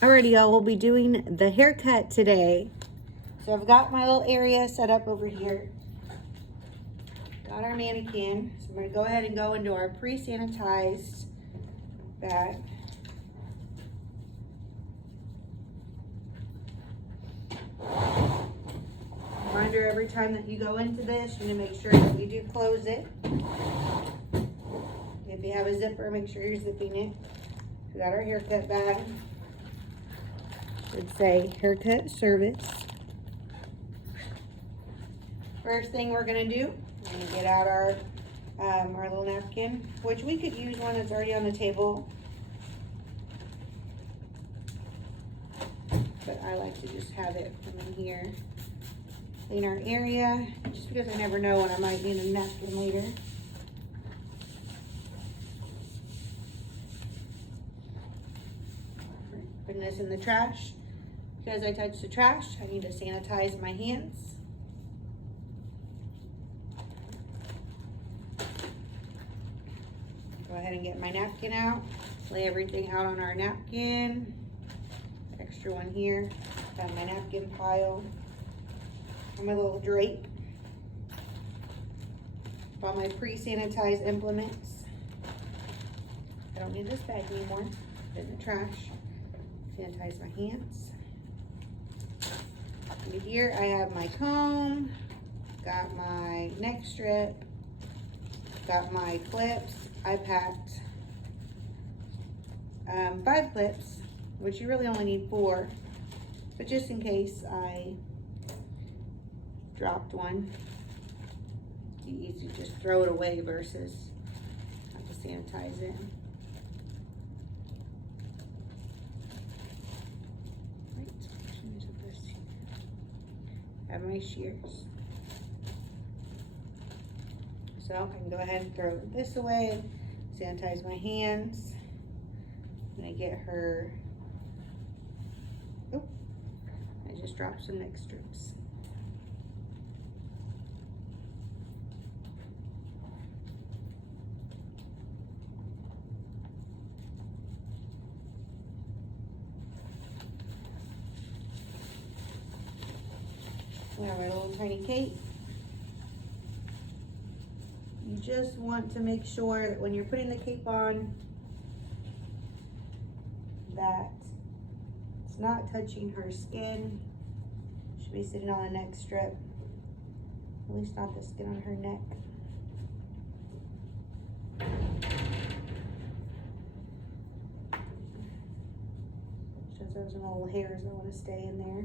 Alrighty, y'all, we'll be doing the haircut today. So I've got my little area set up over here. Got our mannequin. So I'm gonna go ahead and go into our pre-sanitized bag. Reminder, every time that you go into this, you need to make sure that you do close it. If you have a zipper, make sure you're zipping it. We got our haircut bag. Should say haircut service. First thing we're gonna do, we're gonna get out our little napkin, which we could use one that's already on the table. But I like to just have it come in here. Clean our area, just because I never know when I might need a napkin later. Putting this in the trash. Because I touched the trash, I need to sanitize my hands. Go ahead and get my napkin out. Lay everything out on our napkin. Extra one here. Got my napkin pile. And my little drape. Got my pre-sanitized implements. I don't need this bag anymore. Put it in the trash. Sanitize my hands. And here I have my comb. Got my neck strip. Got my clips. I packed 5 clips, which you really only need 4, but just in case I dropped one, it's easy to just throw it away versus have to sanitize it. Right, I have my shears. So I can go ahead and throw this away, sanitize my hands. I'm gonna get her, oh, I just dropped some neck strips. We have our little tiny cape. You just want to make sure that when you're putting the cape on, that it's not touching her skin. Should be sitting on the neck strip. At least not the skin on her neck. Just those little hairs that want to stay in there.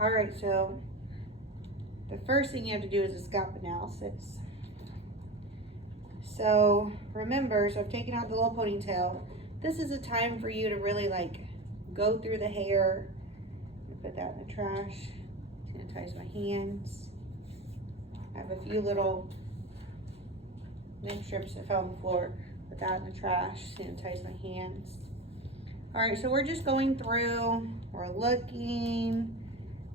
All right, so the first thing you have to do is a scalp analysis. So remember, so I've taken out the little ponytail. This is a time for you to really like go through the hair. Put that in the trash. Sanitize my hands. I have a few little neck strips that fell on the floor. Put that in the trash. Sanitize my hands. All right, so we're just going through. We're looking,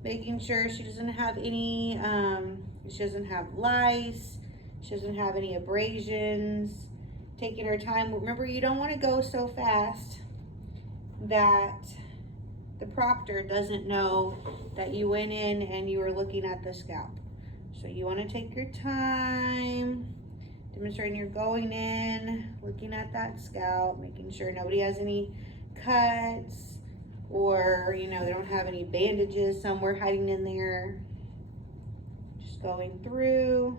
making sure she doesn't have any, she doesn't have lice. She doesn't have any abrasions. Taking her time. Remember, you don't want to go so fast that the proctor doesn't know that you went in and you were looking at the scalp. So you want to take your time, demonstrating you're going in, looking at that scalp, making sure nobody has any cuts or, you know, they don't have any bandages somewhere hiding in there. Just going through,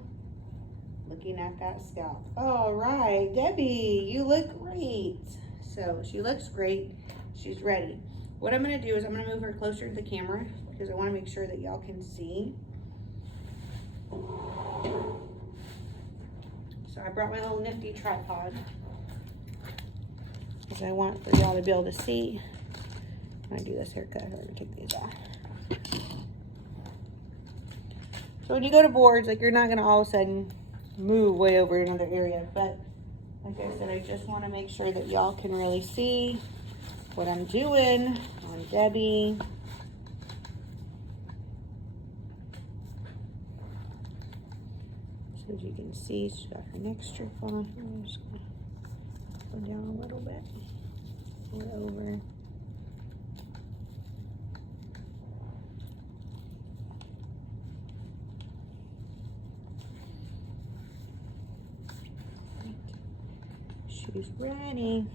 looking at that scalp. All right, Debbie, you look great. So she looks great. She's ready. What I'm gonna do is I'm gonna move her closer to the camera because I wanna make sure that y'all can see. So I brought my little nifty tripod because I want for y'all to be able to see. When I do this haircut, I'm gonna take these off. So when you go to boards, like you're not gonna all of a sudden move way over another area, but like I said, I just want to make sure that y'all can really see what I'm doing on Debbie. So as you can see, she's got her neck strip on. I'm just gonna Go down a little bit. Pull it over. She's ready.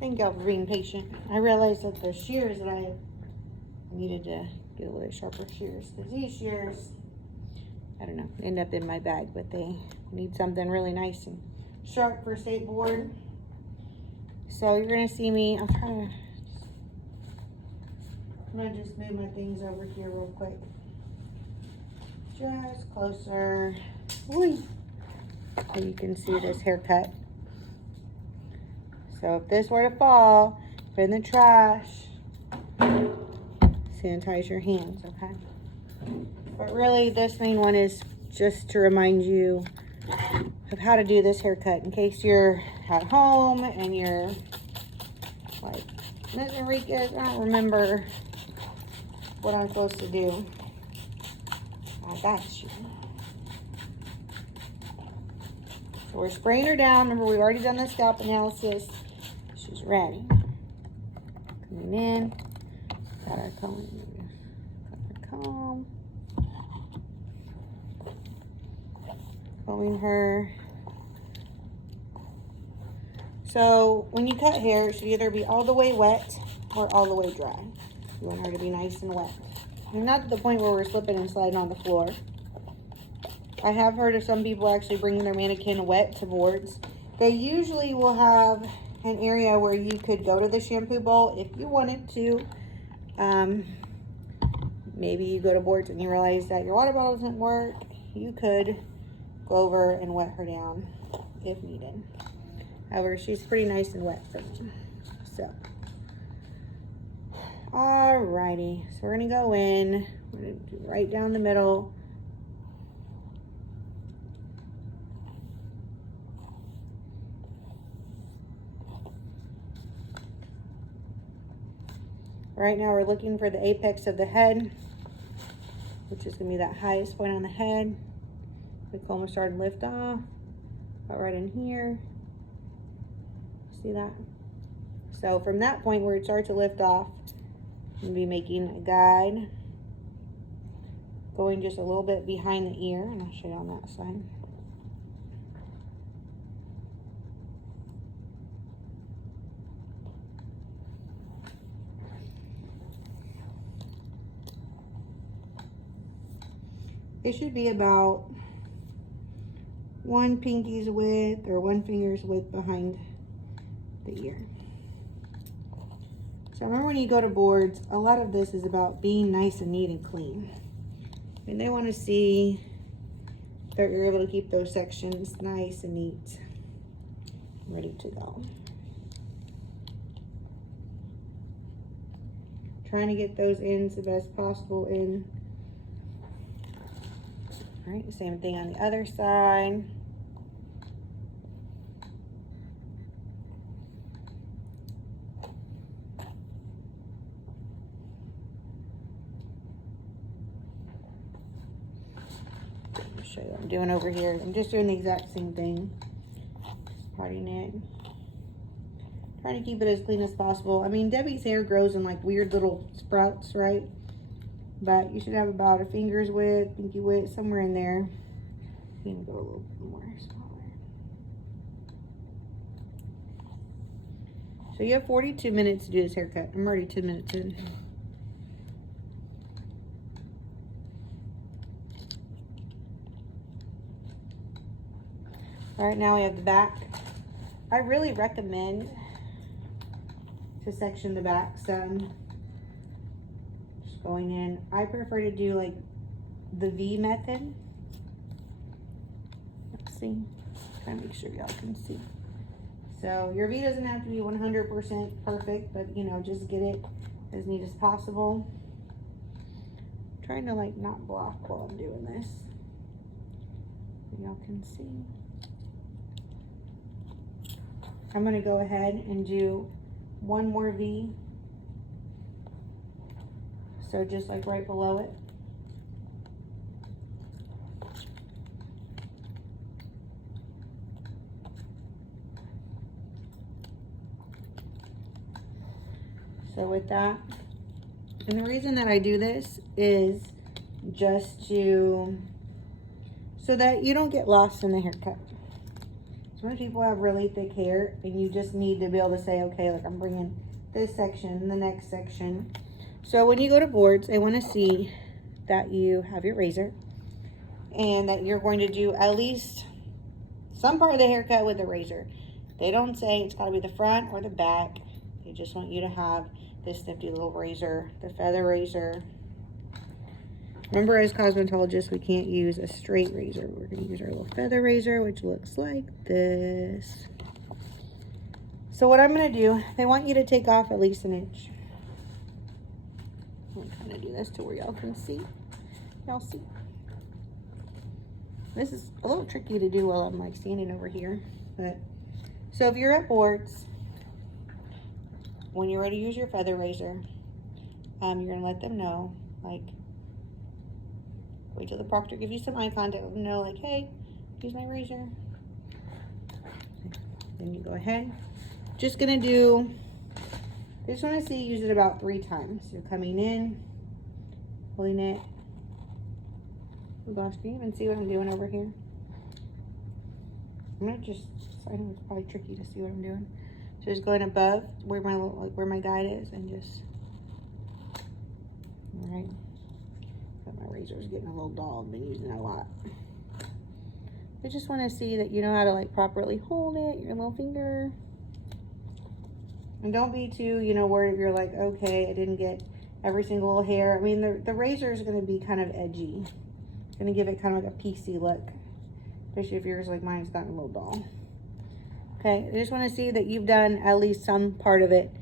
Thank y'all for being patient. I realized that the shears that I needed to get a little bit sharper shears, because these shears, I don't know, end up in my bag, but they need something really nice and sharp for state board. So you're gonna see me, I'm gonna just move my things over here real quick. Just closer. Whee. So you can see this haircut. So if this were to fall, put it in the trash, sanitize your hands, okay? But really, this main one is just to remind you of how to do this haircut in case you're at home and you're like, Ms. Enriquez, I don't remember what I'm supposed to do. I got you. So we're spraying her down. Remember, we've already done the scalp analysis. She's ready. Coming in. Got our comb. Combing her. So when you cut hair, it should either be all the way wet or all the way dry. You want her to be nice and wet. And not to the point where we're slipping and sliding on the floor. I have heard of some people actually bringing their mannequin wet to boards. They usually will have an area where you could go to the shampoo bowl if you wanted to. Maybe you go to boards and you realize that your water bottle doesn't work. You could go over and wet her down if needed. However, she's pretty nice and wet for me. So, alrighty. So we're gonna go in. We're gonna do right down the middle. Right now we're looking for the apex of the head, which is going to be that highest point on the head. The comb will start to lift off, about right in here. See that? So from that point where it starts to lift off, I'm going to be making a guide, going just a little bit behind the ear, and I'll show you on that side. It should be about one pinky's width or one finger's width behind the ear. So remember, when you go to boards, a lot of this is about being nice and neat and clean. And they want to see that you're able to keep those sections nice and neat, ready to go. Trying to get those ends the best possible in. All right, same thing on the other side. I'll show you what I'm doing over here. I'm just doing the exact same thing. Parting it. Trying to keep it as clean as possible. I mean, Debbie's hair grows in like weird little sprouts, right? But you should have about a finger's width, pinky width, somewhere in there. You can go a little more smaller. So you have 42 minutes to do this haircut. I'm already 10 minutes in. All right, now we have the back. I really recommend to section the back some. Going in, I prefer to do like the V method. Let's see, try to make sure y'all can see. So your V doesn't have to be 100% perfect, but you know, just get it as neat as possible. I'm trying to like not block while I'm doing this, so y'all can see. I'm gonna go ahead and do one more V. So just like right below it. So with that, and the reason that I do this is just so that you don't get lost in the haircut. So many people have really thick hair and you just need to be able to say, okay, like I'm bringing this section, the next section. So when you go to boards, they want to see that you have your razor and that you're going to do at least some part of the haircut with the razor. They don't say it's got to be the front or the back. They just want you to have this nifty little razor, the feather razor. Remember, as cosmetologists, we can't use a straight razor. We're going to use our little feather razor, which looks like this. So what I'm going to do, they want you to take off at least 1 inch. I'm trying to do this to where y'all can see. Y'all see. This is a little tricky to do while I'm like standing over here. But so if you're at boards, when you're ready to use your feather razor, you're going to let them know, like, wait till the proctor gives you some eye contact, let them know, like, hey, use my razor. Then you go ahead. Just gonna do, I just want to see you use it about 3 times. You're coming in, pulling it. Oh gosh, can you even see what I'm doing over here? I'm gonna just, I know it's probably tricky to see what I'm doing. So just going above where my where my guide is and just, all right. But my razor's getting a little dull. I've been using it a lot. I just want to see that you know how to like properly hold it, your little finger. And don't be too, you know, worried if you're like, okay, I didn't get every single little hair. I mean, the razor is going to be kind of edgy. It's going to give it kind of like a PC look. Especially if yours like mine's gotten a little dull. Okay, I just want to see that you've done at least some part of it.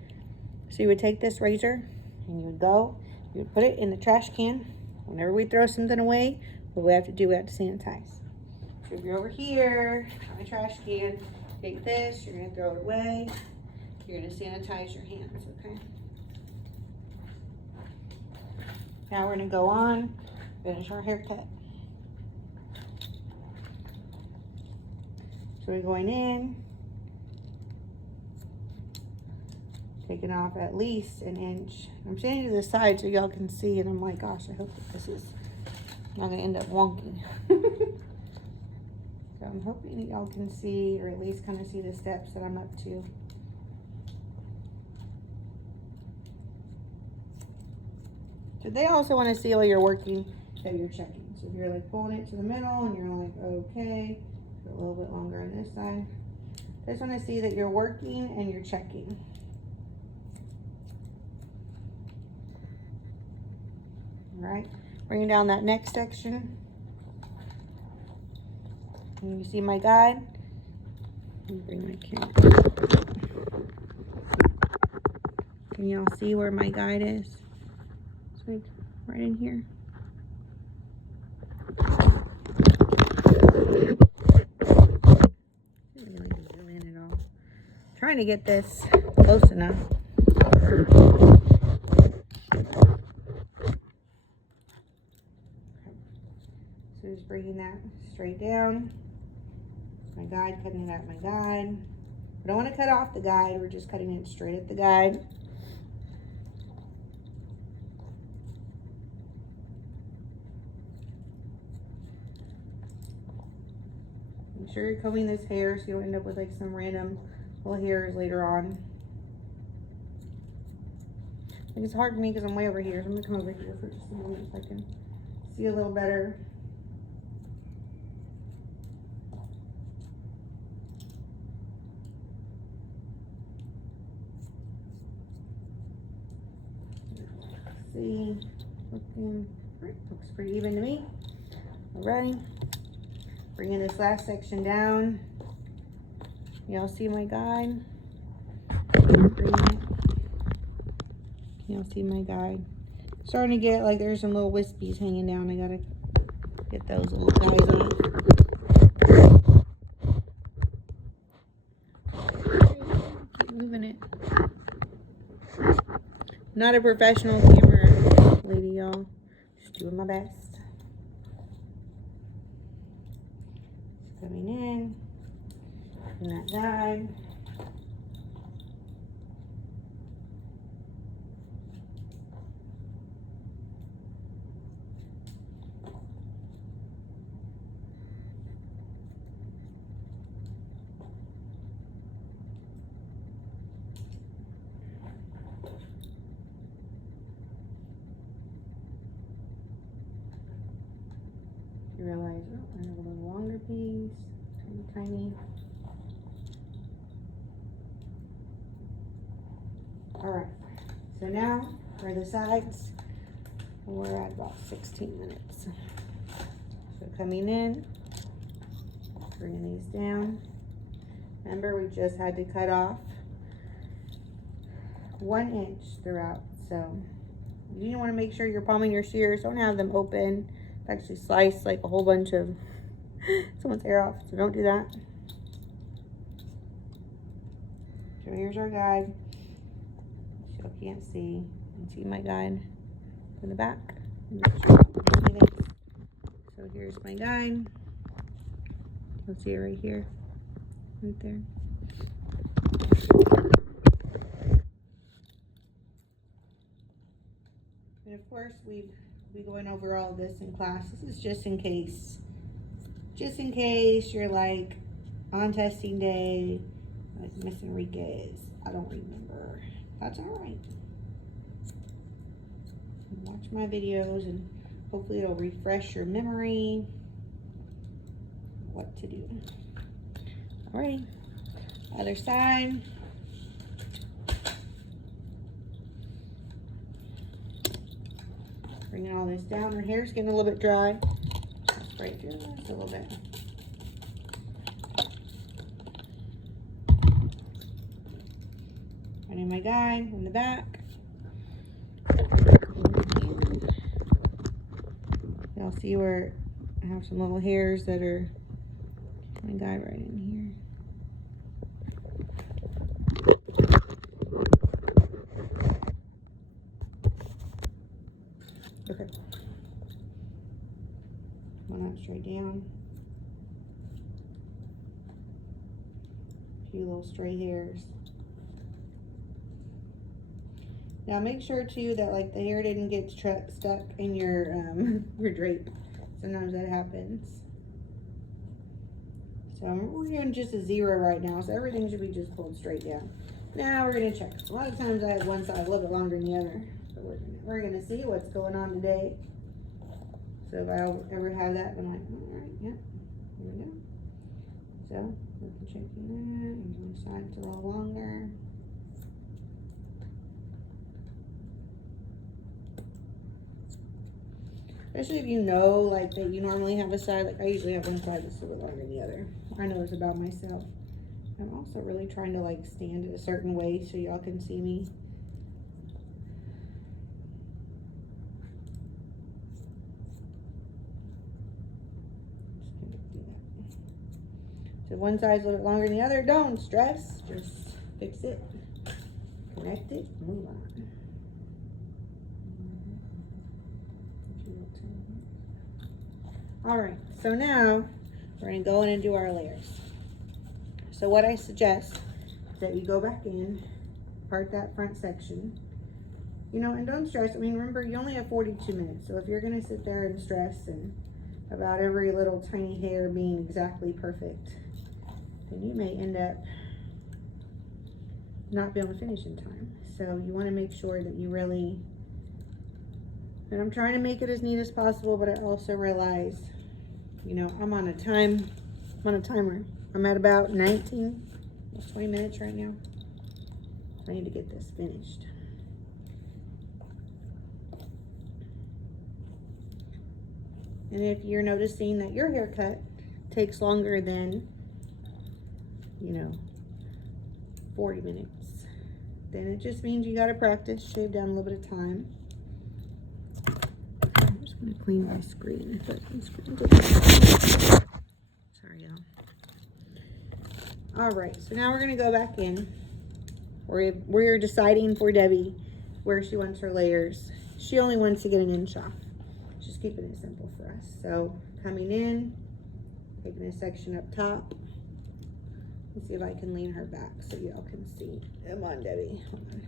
So you would take this razor and you would go, you would put it in the trash can. Whenever we throw something away, what we have to do, we have to sanitize. So if you're over here, my trash can, take this, you're going to throw it away. You're going to sanitize your hands, okay? Now we're going to go on, finish our haircut. So we're going in, taking off at least 1 inch. I'm standing to the side so y'all can see, and I'm like, gosh, I hope that this is not going to end up wonky. So I'm hoping that y'all can see, or at least kind of see the steps that I'm up to. So they also want to see while you're working that you're checking. So if you're like pulling it to the middle and you're like, okay, a little bit longer on this side. I just want to see that you're working and you're checking. All right, bringing down that next section. And you see my guide. Let me bring my camera. Can y'all see where my guide is? It's like right in here. Zoom in at all. Trying to get this close enough. So just bringing that straight down. My guide, cutting it at my guide. I don't want to cut off the guide, we're just cutting it straight at the guide. Make sure you're combing this hair so you don't end up with like some random little hairs later on. Like it's hard for me because I'm way over here, so I'm gonna come over here for just a moment so I can see a little better. See, looks pretty even to me. All right, bringing this last section down. Y'all see my guide? Y'all see my guide? Starting to get like there's some little wispies hanging down. I gotta get those little guys off. Keep moving it. Not a professional camera lady, y'all. Just doing my best. Coming in. And that guide. You realize, oh, I have a little longer piece, tiny. All right, so now for the sides, we're at about 16 minutes. So coming in, bringing these down. Remember, we just had to cut off 1 inch throughout, so you want to make sure you're palming your shears. Don't have them open. Actually slice like a whole bunch of someone's hair off, so don't do that. So here's our guide. You can't see. You can see my guide in the back. So here's my guide. You'll see it right here, right there. And of course, we'll be going over all of this in class. This is just in case you're like on testing day, like Miss Enriquez, I don't remember. That's all right. Watch my videos and hopefully it'll refresh your memory what to do. Alrighty, other side. Bringing all this down. Her hair's getting a little bit dry. Spray it just a little bit. Running my guide in the back. Y'all see where I have some little hairs that are my guide right in here. Okay. One up straight down. A few little stray hairs. Now make sure too that like the hair didn't get stuck in your drape. Sometimes that happens. So we're doing just a 0 right now, so everything should be just pulled straight down. Now we're gonna check. A lot of times I have one side a little bit longer than the other. So we're gonna see what's going on today. So if I ever have that, I'm like, all right, yeah, here we go. So we can check that. And one side's a little longer. Especially if you know, like, that you normally have a side. Like, I usually have one side that's a little longer than the other. I know this about myself. I'm also really trying to, like, stand in a certain way so y'all can see me. So if one side's a little bit longer than the other, don't stress. Just fix it, correct it, move on. All right, so now we're gonna go in and do our layers. So what I suggest is that you go back in, part that front section, you know, and don't stress. I mean, remember, you only have 42 minutes. So if you're gonna sit there and stress and about every little tiny hair being exactly perfect, then you may end up not being able to finish in time. So you wanna make sure that you really, and I'm trying to make it as neat as possible, but I also realize, you know, I'm on a timer. I'm at about 19, almost 20 minutes right now. I need to get this finished. And if you're noticing that your haircut takes longer than, you know, 40 minutes. Then it just means you gotta practice, shave down a little bit of time. I'm just gonna clean my screen. Sorry, y'all. All right, so now we're gonna go back in. We're deciding for Debbie where she wants her layers. She only wants to get an inch off. Just keeping it simple for us. So coming in, taking a section up top. Let's see if I can lean her back so y'all can see. Come on, Debbie. Hold on.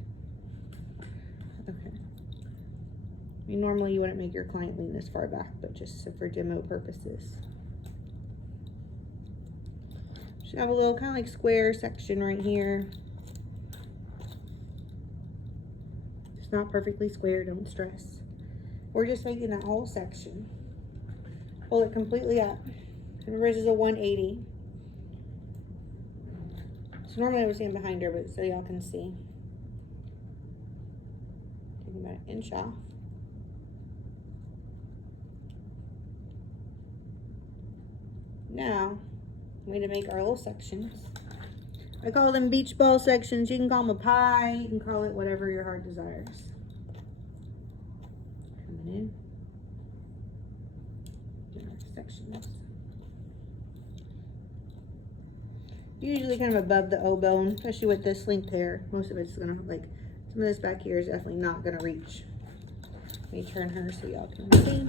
Okay. I mean, normally you wouldn't make your client lean this far back, but just for demo purposes. Should have a little kind of like square section right here. It's not perfectly square, don't stress. We're just making that whole section. Pull it completely up. And this is a 180. So normally I would stand behind her, but so y'all can see. Taking about an inch off. Now, I'm going to make our little sections. I call them beach ball sections. You can call them a pie. You can call it whatever your heart desires. Coming in. Get our sections. Usually kind of above the O bone, especially with this length hair. Most of it's gonna, like, some of this back here is definitely not gonna reach. Let me turn her so y'all can see.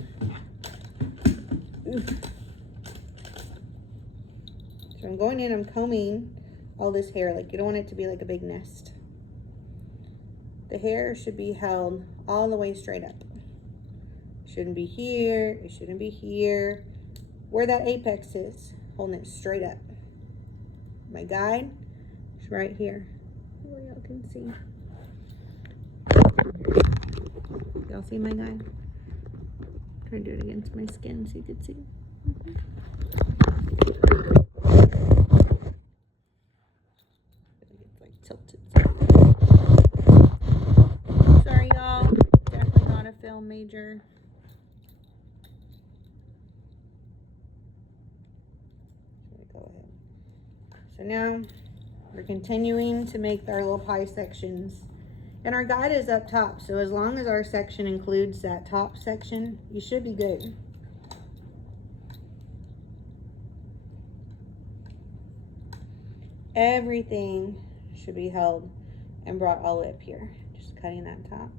Ooh. So I'm going in, I'm combing all this hair. Like, you don't want it to be like a big nest. The hair should be held all the way straight up. It shouldn't be here, it shouldn't be here. Where that apex is, holding it straight up. My guide is right here, where y'all can see. Y'all see my guide? Try to do it against my skin so you can see. It's like tilted. Sorry, y'all. Definitely not a film major. Go ahead. So now we're continuing to make our little pie sections. And our guide is up top, so as long as our section includes that top section, you should be good. Everything should be held and brought all the way up here. Just cutting that top.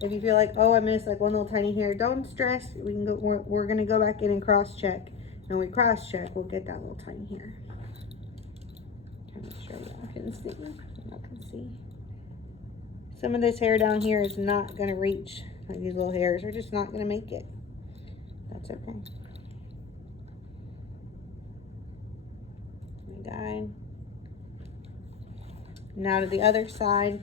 If you feel like, oh, I missed like one little tiny hair, don't stress. We can go. We're gonna go back in and cross check. And when we cross check, we'll get that little tiny hair. Trying to show y'all can see. Y'all can see. Some of this hair down here is not gonna reach. Like these little hairs are just not gonna make it. That's okay. My guide. Now to the other side.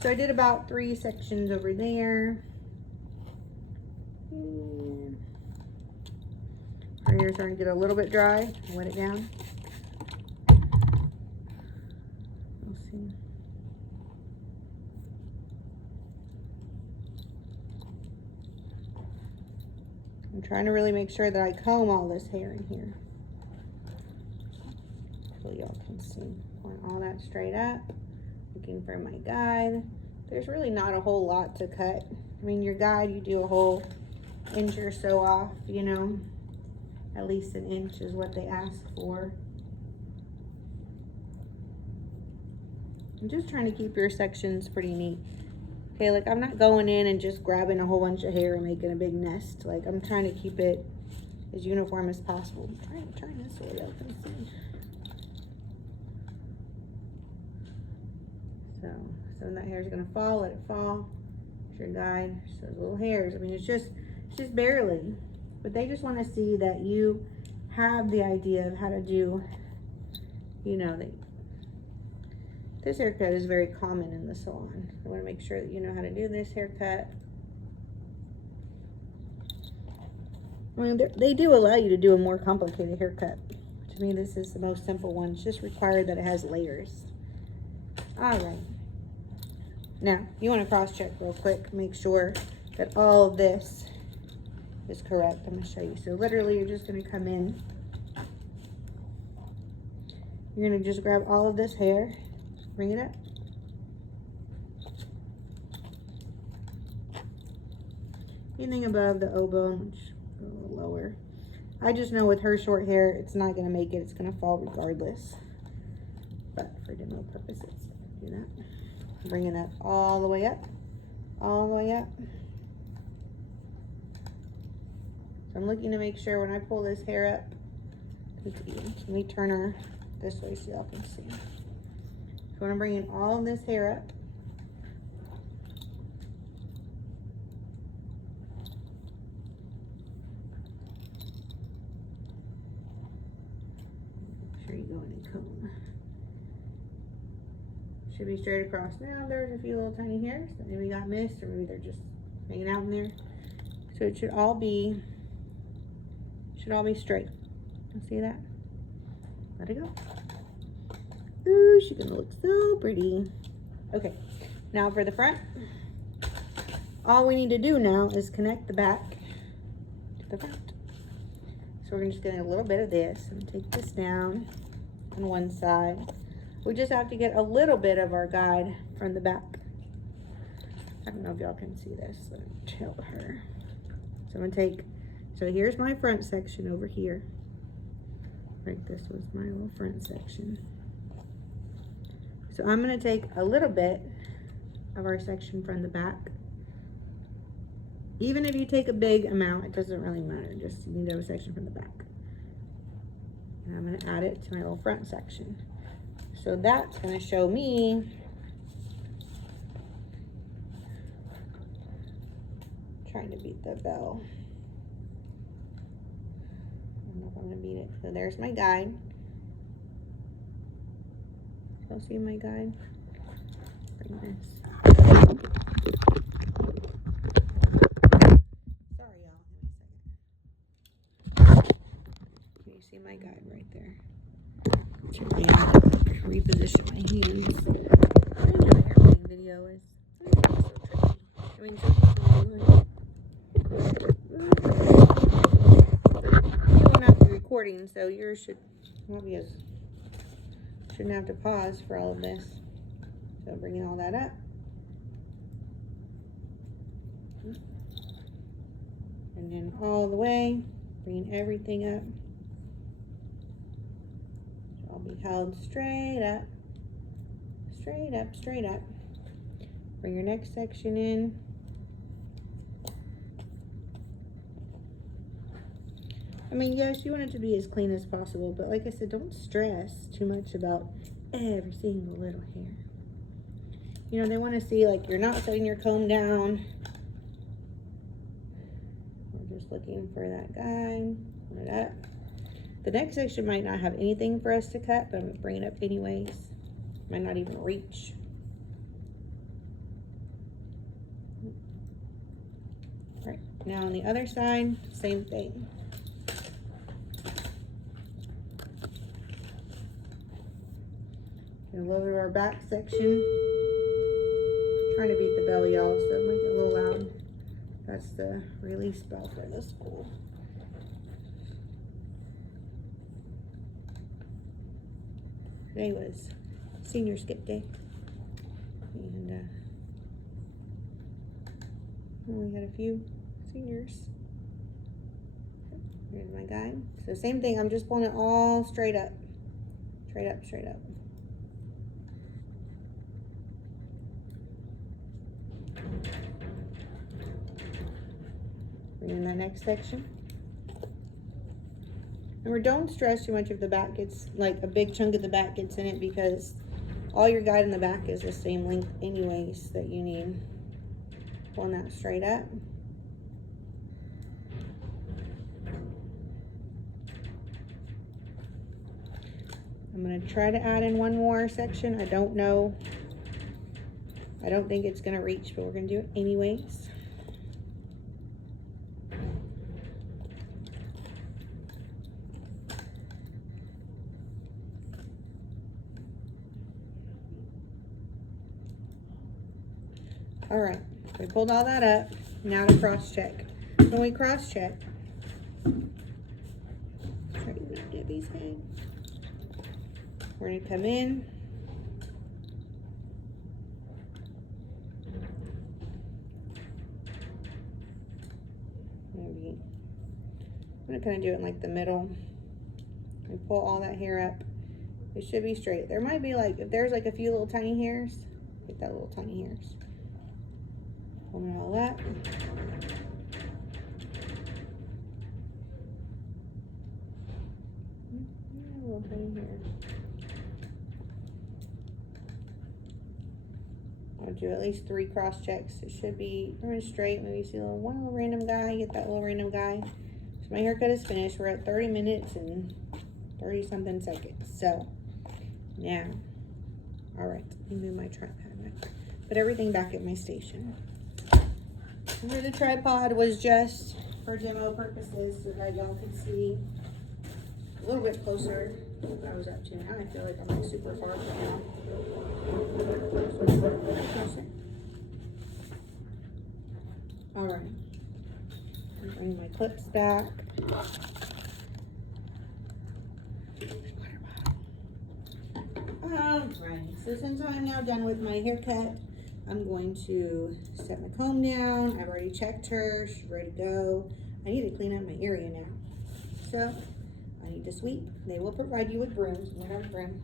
So I did about 3 sections over there. And our hair's starting to get a little bit dry. Wet it down. We'll see. I'm trying to really make sure that I comb all this hair in here. So y'all can see. Pulling all that straight up. Looking for my guide. There's really not a whole lot to cut. I mean, your guide, you do a whole inch or so off, you know. At least an inch is what they ask for. I'm just trying to keep your sections pretty neat. Okay, like I'm not going in and just grabbing a whole bunch of hair and making a big nest. Like I'm trying to keep it as uniform as possible. I'm trying this way out. Let's see. So when that hair is gonna fall, let it fall. It's your guide. Just those little hairs. I mean, it's just barely. But they just want to see that you have the idea of how to do, you know, this haircut is very common in the salon. I want to make sure that you know how to do this haircut. I mean, they do allow you to do a more complicated haircut. To me, this is the most simple one. It's just required that it has layers. All right. Now, you want to cross-check real quick. Make sure that all of this is correct. I'm going to show you. So literally, you're just going to come in You're gonna just grab all of this hair, bring it up. Anything above the O bone, which go a little lower. I just know with her short hair, it's not gonna make it. It's gonna fall regardless. But for demo purposes, do that. Bring it up all the way up, all the way up. So I'm looking to make sure when I pull this hair up, it's even. Let me turn her this way so y'all can see. So I'm bringing all of this hair up. Make sure you go in and comb. Should be straight across. Now there's a few little tiny hairs that maybe got missed, or maybe they're just hanging out in there. So it should all be straight. You see that? Let it go. Ooh, she's gonna look so pretty. Okay, now for the front. All we need to do now is connect the back to the front. So we're just getting a little bit of this and take this down on one side. We just have to get a little bit of our guide from the back. I don't know if y'all can see this. Let me tilt her. So I'm gonna take, so here's my front section over here. Right, this was my little front section. So I'm gonna take a little bit of our section from the back. Even if you take a big amount, it doesn't really matter. Just you need to have a section from the back. And I'm gonna add it to my little front section. So that's gonna show me trying to beat the bell. I don't know if I'm gonna beat it. So there's my guide. Y'all see my guide? Bring this. Sorry, y'all. Give me a second. Can you see my guide right there? Reposition my hands. I don't know what everything video is. So tricky. I mean, so you won't have to be recording, so yours shouldn't have to pause for all of this. So bringing all that up. And then all the way, bringing everything up. I'll be held straight up, straight up, straight up. Bring your next section in. I mean, yes, you want it to be as clean as possible, but like I said, don't stress too much about every single little hair. You know, they want to see like you're not setting your comb down. We're just looking for that guide. Put it up. The next section might not have anything for us to cut, but I'm gonna bring it up anyways. Might not even reach. All right, now on the other side, same thing. And a little bit of our back section. Trying to beat the bell, y'all, so it might get a little loud. That's the release bell for the school. Today was senior skip day, and we had a few seniors. Here's my guide. So same thing, I'm just pulling it all straight up, straight up, straight up. Bring in that next section. Remember, don't stress too much if the back gets, like a big chunk of the back gets in it, because all your guide in the back is the same length anyways that you need. Pulling that straight up. I'm gonna try to add in one more section. I don't know. I don't think it's gonna reach, but we're gonna do it anyways. All right, we pulled all that up. Now to cross check. When we cross check, try to make Debbie's head. We're gonna come in. I'm gonna kind of do it in like the middle and pull all that hair up. It should be straight. There might be like, if there's like a few little tiny hairs, get that little tiny hairs. Pull all that. A little tiny hair. I'll do at least 3 cross checks. It should be running straight. Maybe you see one little random guy, get that little random guy. So my haircut is finished. We're at 30 minutes and 30 something seconds. So now, all right, let me move my tripod back. Put everything back at my station. Where the tripod was just for demo purposes so that y'all could see a little bit closer what I was up to now. I feel like I'm like super far from now. All right, I'm bringing my clips back. Alright, so since I'm now done with my haircut, I'm going to set my comb down. I've already checked her, she's ready to go. I need to clean up my area now. So, I need to sweep. They will provide you with brooms. I don't have a broom.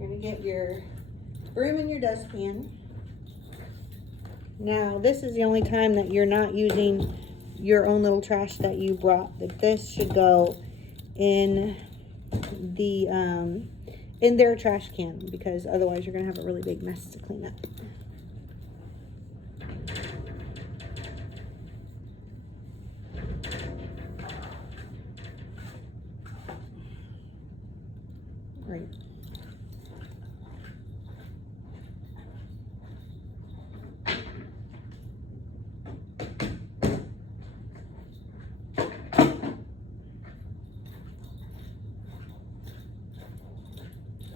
You're gonna get your broom in your dustpan. Now, this is the only time that you're not using your own little trash that you brought. That this should go in the in their trash can, because otherwise you're gonna have a really big mess to clean up. Right.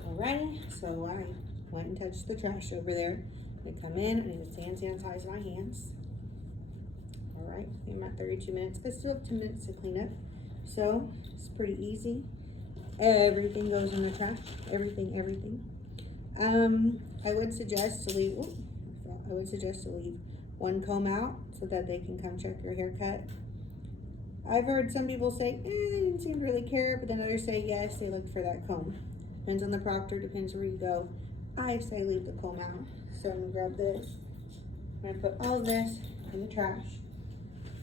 Alrighty, so I went and touched the trash over there. I come in, I need to hand sanitize my hands. Alright, I'm at 32 minutes. I still have 2 minutes to clean up. So, it's pretty easy. Everything goes in the trash. Everything. I would suggest to leave, one comb out so that they can come check your haircut. I've heard some people say, they didn't seem to really care, but then others say, yes, they looked for that comb. Depends on the proctor, depends where you go. I say leave the comb out. So I'm gonna grab this. I'm gonna put all of this in the trash.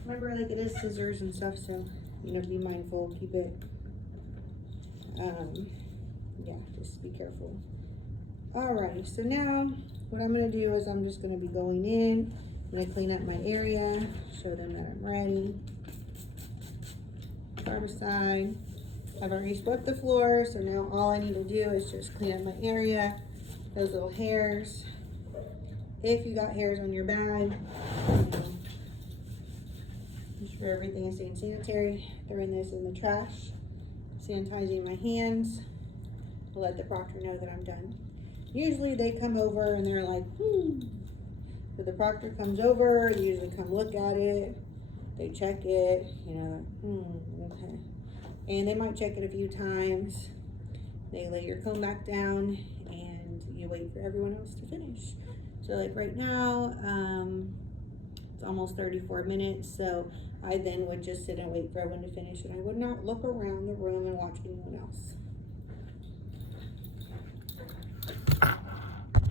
Remember, like, it is scissors and stuff, so you know, be mindful, keep it, yeah, just be careful. Alrighty, so now what I'm gonna do is I'm just gonna be going in. I'm gonna clean up my area, show them that I'm ready. Barbicide. I've already swept the floor, so now all I need to do is just clean up my area. Those little hairs. If you got hairs on your bag, make sure everything is staying sanitary. Throwing this in the trash. Sanitizing my hands. I'll let the proctor know that I'm done. Usually they come over and they're like, But the proctor comes over, they usually come look at it. They check it, you know, okay. And they might check it a few times. They lay your comb back down and you wait for everyone else to finish. So like right now, it's almost 34 minutes. So I then would just sit and wait for everyone to finish, and I would not look around the room and watch